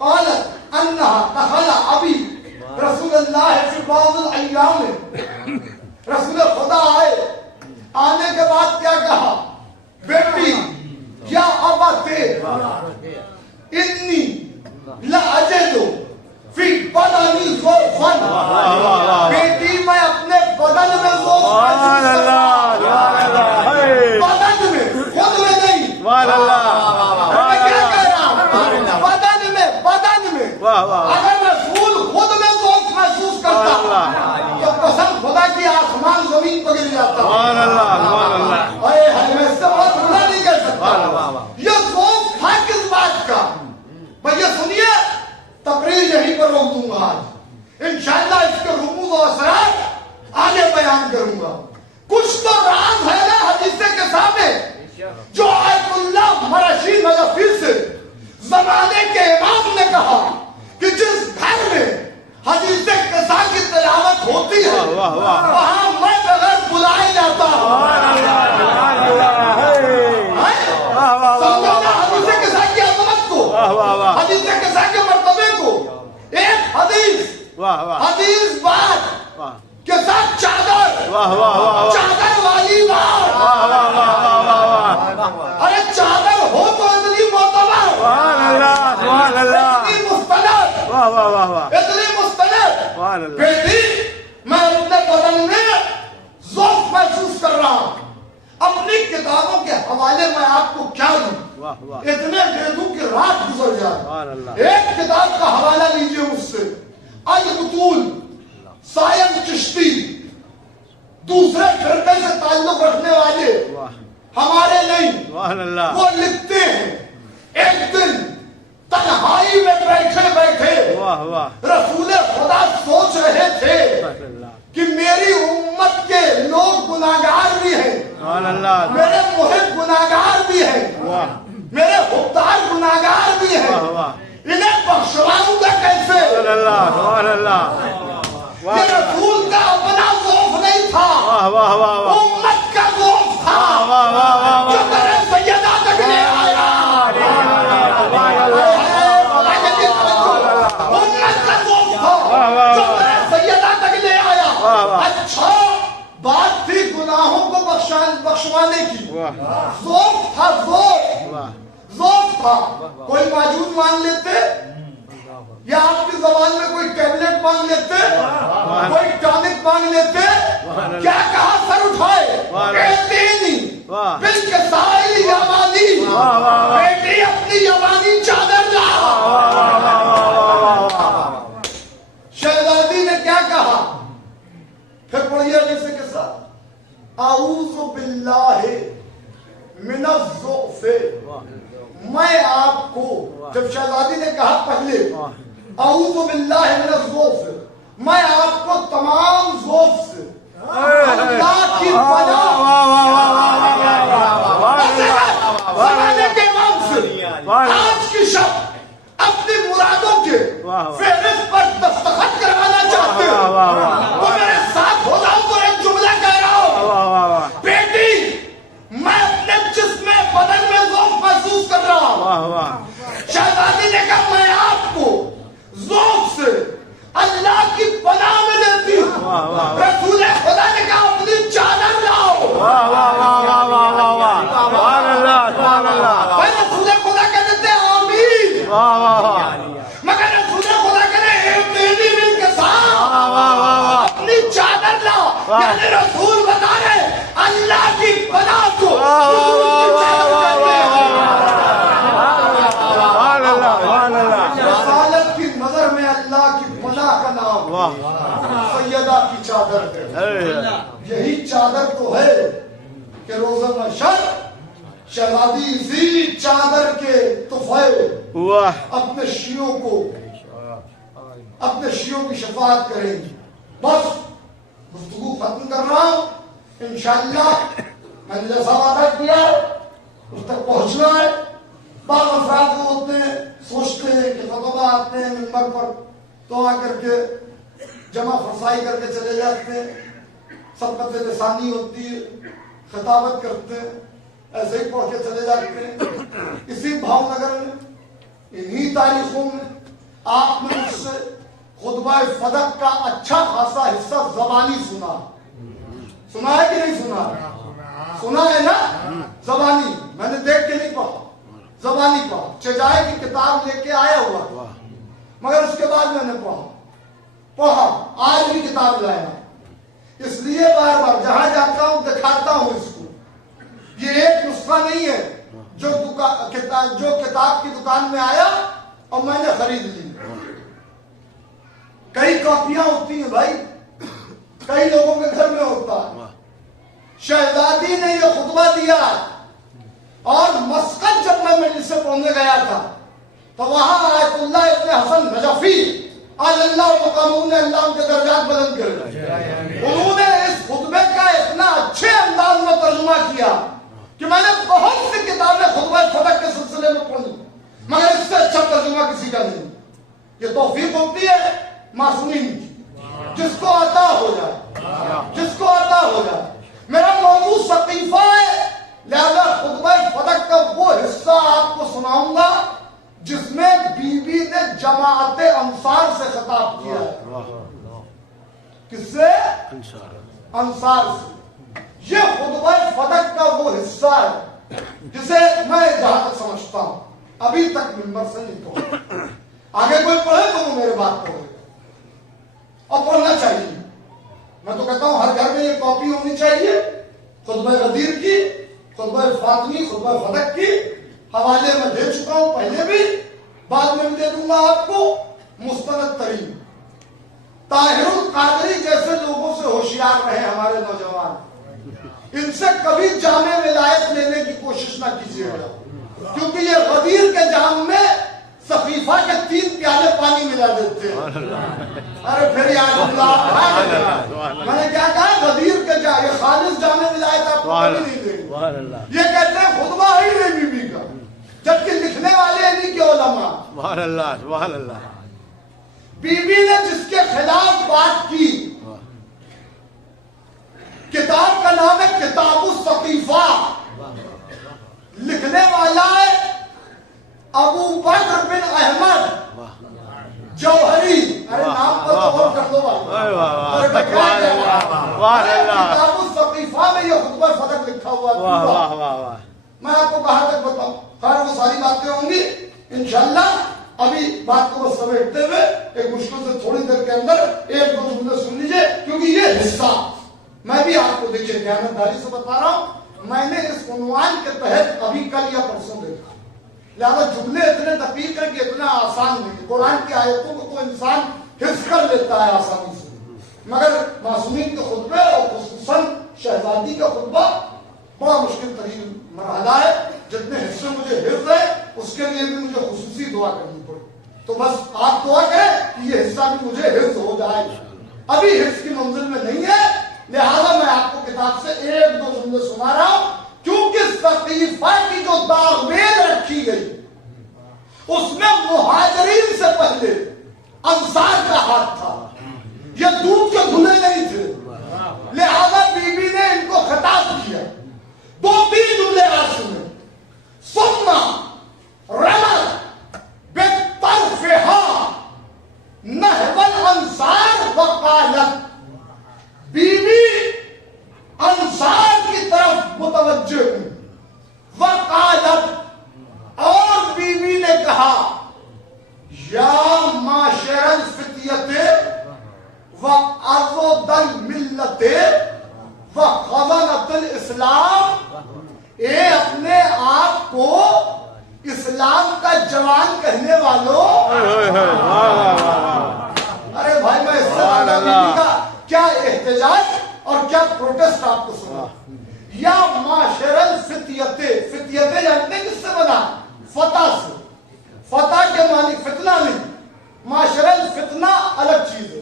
قالت انها دخل ابي رسول اللہ فی بعض الايام میں رسول خدا آئے، آنے کے بعد کیا کہا؟ بیٹی یا اباتے انی لاجد فی بدنی ضعفا، بیٹی میں اپنے بدن میں ضعف محسوس کر رہا ہوں۔ بدن میں، خود میں نہیں۔ واہ اللہ میں کیا کہہ رہا ہوں؟ بدن میں، بدن میں۔ واہ واہ اگر رسول خود میں ذوق محسوس کرتا تو قسم خدا کی آسمان زمین پر گر جاتا۔ سبحان اللہ سبحان اللہ اے میں اس سے بہت بڑا نہیں کہہ سکتا۔ یہ ذوق تھا کس بات کا؟ بھیا سنیے، تقریر یہیں پر روک دوں گا آج، انشاءاللہ اس کے رموز و اسرار آگے بیان کروں گا۔ کچھ تو راز ہے نا حدیثے کے سامنے جو آیت اللہ مرشید مغفیر سے زمانے کے امام نے کہا کہ جس گھر میں حدیث قصہ کی تلاوت ہوتی ہے وہاں میں بغیر بلائے جاتا ہوں۔ سمجھو نا حدیث قصہ کی عظمت کو، حدیث قصہ کے مرتبے کو۔ ایک حدیث حدیث بات کے ساتھ چادر، چادر والی بات۔ ارے چادر ہو تو اتنی معتبر، اتنی مستند، اتنی مستند۔ بیٹی میں اپنے بدن میں ذوق محسوس کر رہا ہوں۔ اپنی کتابوں کے حوالے میں آپ کو کیا دوں، اتنے دے دوں کہ رات گزر جائے۔ ایک کتاب کا حوالہ لیجئے مجھ سے، البطول سائم چشتی، دوسرے فرقے سے تعلق رکھنے والے، ہمارے نہیں، وہ لکھتے ہیں ایک دن تنہائی میں بیٹھے بیٹھے رسول خدا سوچ رہے تھے کہ میری امت کے لوگ گناہگار بھی ہیں، میرے محب گناہگار بھی ہیں، میرے حقدار گناہگار بھی ہیں، انہیں بخشواؤں گا کیسے؟ یہ رسول کا اپنا ذوق نہیں تھا، امت کا ذوق تھا جو تیرے سیدہ تک لے آیا۔ امت کا ذوق تھا جو تیرے سیدہ تک لے آیا۔ اچھا بات تھی گناہوں کو بخشوانے کی، ذوق تھا، ذوق تھا۔ کوئی موجود مان لیتے یا آپ کی زبان میں کوئی ٹیبلٹ مانگ لیتے، کوئی ٹانک مانگ لیتے؟ کیا کہا سر اٹھائے؟ اعتینی بالکسائل یمانی، بیٹی اپنی یمانی چادر لا۔ شہزادی نے کیا کہا؟ پھر پڑھیے جیسے کے ساتھ، اعوذ باللہ من الضعف۔ میں آپ کو، جب شہزادی نے کہا پہلے پہلے اعوذ باللہ من الذوف، میں آپ کو تمام ذوف سے اللہ کی پناہ زمانے کے امام سے آج کی شب اپنی مرادوں کے فہرست پر دستخط کروانا چاہتے ہو تو میرے ساتھ ہو جاؤ تو ایک جملہ کہہ رہا ہوں، بیٹی میں اپنے جسم بدن میں ذوق محسوس کر رہا ہوں۔ شہزادی نے کہا میں آپ کو ذوق سے اللہ کی پناہ میں دیتی ہوں۔ رسول خدا نے کہا اپنی چادر لاؤ۔ رسول خدا کہتے تھے آمین، مگر رسول خدا کہتے میری مل کے ساتھ اپنی چادر لاؤ، یعنی رسول بتا رہے اللہ کی پناہ کو رسالت کی نظر میں اللہ کی پناہ کا نام سیدہ کی چادر ہے۔ یہی چادر تو ہے کہ روزہ محشر شہزادی اسی چادر کے تحفے اپنے شیعوں کی شفاعت کریں گی۔ بس گفتگو ختم کر رہا ہوں، انشاءاللہ میں نے جیسا وعدہ کیا اس تک پہنچنا ہے۔ بعض افراد وہ ہوتے ہیں سوچتے ہیں کہ خطبہ آتے ہیں منبر پر تو آ کر کے جمع فرسائی کر کے چلے جاتے ہیں، سبقت لسانی ہوتی ہے، خطابت کرتے ہیں، ایسے ہی پڑھ کے چلے جاتے ہیں۔ اسی بھاؤ نگر میں انہی تاریخوں میں آپ نے مجھ سے خطبہ فدق کا اچھا خاصا حصہ زبانی سنا ہے کہ نہیں سنا؟ سنا ہے نا؟ زبانی میں نے دیکھ کے نہیں پڑھا، زبانی پڑھا، چجائے کی کتاب لے کے آیا ہوا تھا، مگر اس کے بعد میں نے پڑھا، آج بھی کتاب لایا، اس لیے بار بار جہاں جاتا ہوں دکھاتا ہوں اس کو۔ یہ ایک نسخہ نہیں ہے جو کتاب کی دکان میں آیا اور میں نے خرید لی، کئی کاپیاں ہوتی ہیں بھائی، کئی لوگوں کے گھر میں ہوتا ہے۔ شہزادی نے یہ خطبہ دیا اور مسقط جب میں مجلس سے پڑھنے گیا تھا تو وہاں آیت اللہ ابن حسن نجفی اللہ مقامون نے اللہ ان کے درجات بلند کر دی، انہوں نے اس خطبے کا اتنا اچھے انداز میں ترجمہ کیا کہ میں نے بہت سی کتابیں خطبہ فدق کے سلسلے میں پڑھی مگر اس سے اچھا ترجمہ کسی کا نہیں۔ یہ توفیق ہوتی ہے معصومین کی، جس کو عطا ہو جائے، جس کو عطا ہو جائے۔ میرا موضوع سقیفہ ہے، لہذا خطبہ فدق کا وہ حصہ آپ کو سناؤں گا جس میں بی بی نے جماعت انصار سے خطاب کیا ہے۔ کس سے؟ انصار سے۔ یہ خطبہ فدق کا وہ حصہ ہے جسے میں جہاں تک سمجھتا ہوں ابھی تک ممبر سے نہیں پڑھا، آگے کوئی پڑھے تو وہ میرے بات پڑھے اور پڑھنا چاہیے۔ میں تو کہتا ہوں ہر گھر میں یہ کاپی ہونی چاہیے، خطبہ غدیر کی، خطبہ فاطمی، خطبہ فدق کی حوالے میں دے چکا ہوں پہلے بھی، بعد میں بھی دے دوں گا آپ کو۔ مستند ترین طاہر القادری جیسے لوگوں سے ہوشیار رہے ہمارے نوجوان، ان سے کبھی جام ولایت لینے کی کوشش نہ کیجیے گا، کیونکہ یہ غدیر کے جام میں سقیفہ کے 3 پیالے پانی ملا دیتے ہیں۔ ارے پھر یاد اللہ، میں نے کیا کہا؟ غدیر کے جام، یہ خالص جام ولایت آپ کو کبھی نہیں دیں گے۔ یہ کہتے ہیں خطبہ ہی نہیں بی بی کا، جبکہ لکھنے والے انہی کے علماء۔ سبحان اللہ، سبحان اللہ۔ بی بی نے جس کے خلاف بات کی، کتاب کا نام ہے کتاب السقیفہ، لکھنے والا ہے ابو بکر بن احمد جوہری۔ ارے نام پر غور کر دو کتاب السقیفہ میں یہ خطبہ فدق لکھا ہوا ہے۔ میں آپ کو کہاں تک بتاؤں، خیر وہ ساری باتیں ہوں گی انشاءاللہ۔ ابھی بات کو بس سمیٹتے ہوئے ایک مشکل سے تھوڑی دیر کے اندر 1-2 جملے سن لیجئے، کیونکہ یہ حصہ میں بھی آپ کو دیکھیے دیانتداری سے بتا رہا ہوں، میں نے اس عنوان کے تحت ابھی کل یا پرسوں دیکھا، لہذا جملے اتنے دقیق ہیں کہ اتنا آسان نہیں۔ قرآن کی آیتوں کو تو انسان حفظ کر لیتا ہے آسانی سے، مگر معصومین کے خطبے اور خصوصاً شہزادی کا خطبہ بڑا مشکل ترین مرحلہ ہے۔ جتنے حصے مجھے حفظ ہے اس کے لیے بھی مجھے خصوصی دعا کرنی پڑی۔ تو بس آپ دعا کریں کہ یہ حصہ بھی مجھے حفظ ہو جائے. ابھی حفظ کی منزل میں نہیں ہے, لہذا میں آپ کو کتاب سے ایک دو جملے سنا رہا ہوں, کیونکہ سقیفہ کی جو داغ رکھی گئی اس میں مہاجرین سے پہلے انصار کا ہاتھ تھا. یہ دودھ کے دھلے نہیں تھے, لہذا بی بی نے ان کو خطاب کیا. 2-3 جملے آپ سنیں. سننا رمت بطرفہا نحو الانصار وقالت, بی بی انصار کی طرف متوجہ ہوئی. وقالت, اور بی بی نے کہا, یا معاشر الفتیت وعضد الملت وخزنۃ الاسلام, اے اپنے آپ کو اسلام کا جوان کہنے والوں. ارے بھائی, میں اس سے زیادہ بی بی کا کیا احتجاج اور کیا پروٹیسٹ آپ کو سنا. یا معاشر الفتیت, فتیت جانتے کس سے بنا؟ فتح سے. فتح کے معنی فتنہ نہیں, معاشر الفتنہ الگ چیز ہے.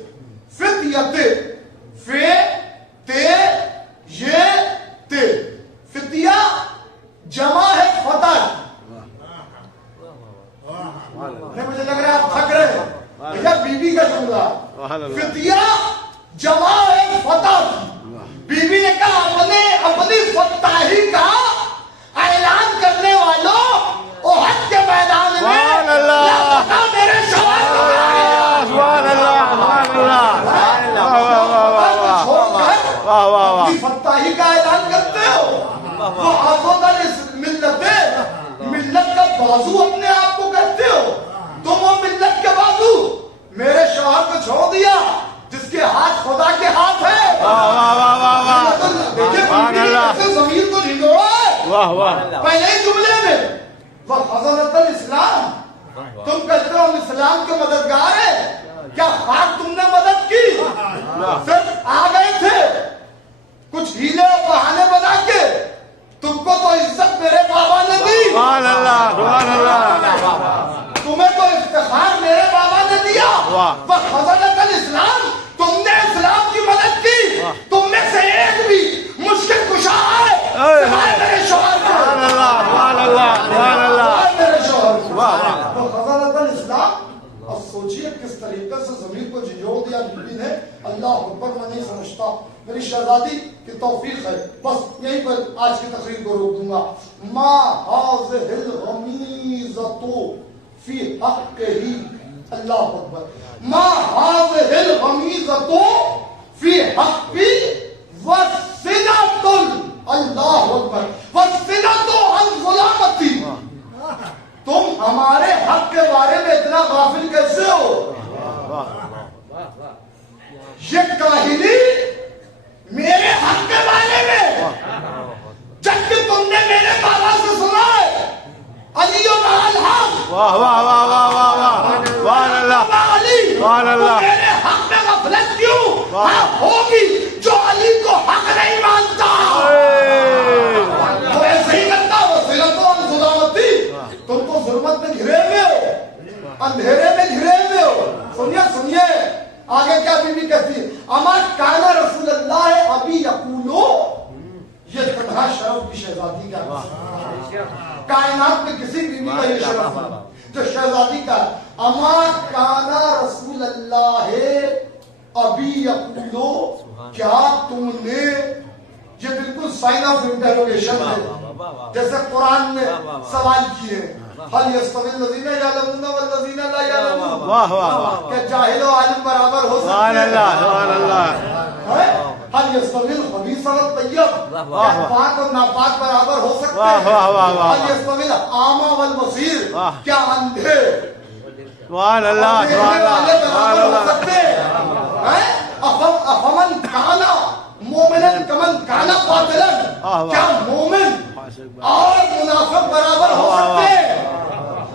فتیت فے تے یہ تے, فتیہ جمع ہے فتح. مجھے لگ رہا ہے آپ تھک رہے ہیں, یہ بی بی کا جملہ. فتیہ جمع ہے فتح کی. بی بی نے کہا اپنی فتحی کا اعلان کرنے والوں, احد کے میدان میں میرے شوہر کو اپنی فتحی کا اعلان کرتے ہو. وہ عضد الملت, ملت کا بازو اپنے آپ کو کہتے ہو. تم وہ ملت کے بازو, میرے شوہر کو چھوڑ دیا جس کے ہاتھ خدا کے ہاتھ ہے. زمین کو جھنجوڑا ہے پہلے ہی جملے میں. وخزنۃ الاسلام, تم کہتے ہو ہم اسلام کے مددگار ہیں. کیا خاک تم نے مدد کی؟ صرف آ گئے تھے کچھ ہیلے اور بہانے بنا کے. تم کو تو عزت میرے بابا نے دی, تمہیں تو افتخار میرے بابا نے دیا. وخزنۃ الاسلام, تم نے اسلام کی مدد کی. تم میں سے ایک بھی مشکل کشا ہے سوائے میرے شوہر کے. میرے شوہر کو وخزنۃ الاسلام. اب سوچئے کس طریقے سے زمین کو جھنجوڑ دیا بی بی نے. اللہ اکبر, میں نہیں سمجھتا, میری شہزادی کی توفیق ہے. بس یہیں پر آج کی تقریر کو روک دوں گا. ما هذه الغمیزة فی حقہ, اللہ اکبر, ما هذه الغمیزة فی حقہ والصلة, اللہ اکبر, والصلة عن ظلامتی. تم ہمارے حق کے بارے میں اتنا غافل کیسے ہو؟ یہ کاہلی میرے حق کے بارے میں, جبکہ تم نے میرے بابا سے سنا ہے علی و الحق. واہ واہ واہ واہ واہ واہ, سبحان اللہ, سبحان اللہ. میرے حق میں غفلت کیوں ہوگی جو علی کو حق نہیں مانتا؟ وہ ایسے ہی کرتا, وہ صلۃ عن ظلامتی. تم تو ظلمت میں گھرے ہوئے ہو, اندھیرے میں گھرے ہوئے ہو. سنیے آگے کیا بی بی کہتی ہے. اما کان رسول اللہ ابی یقولو, یہ تنہا شرف کی شہزادی کا, کائنات میں کسی بیوی کا یہ شرف ہے جو شہزادی کا. اما کان رسول اللہ ابی یقولو, کیا تم نے, یہ بالکل سائن آف انٹروگیشن ہے جیسے قرآن میں سوال کیے, هل يستوي الذين يعلمون والذين لا يعلمون. واہ واہ واہ, کہ جاہل و عالم برابر ہو سکتے ہیں؟ سبحان اللہ, سبحان اللہ. هل يستوي الخبيث والطيب, پاک اور ناپاک برابر ہو سکتے ہیں؟ هل يستوي الاعمى والبصير, کیا اندھے سبحان اللہ, سبحان اللہ, برابر ہو سکتے ہیں؟ افمن کان مومنا کمن کان باطلا, کیا مومن اور منافق برابر ہو سکتے ہیں؟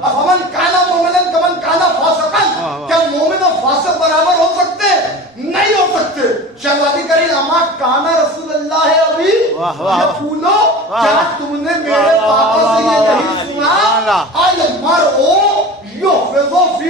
افمن کانا مومنا کمن کانا فاسقا, کیا مومن اور فاسق برابر ہو سکتے ہیں؟ نہیں ہو سکتے. شہزادی کریم اما کانا رسول اللہ ابھی یقولو, کیا تم نے میرے پاپا سے یہ نہیں سنا المرء یحفظ فی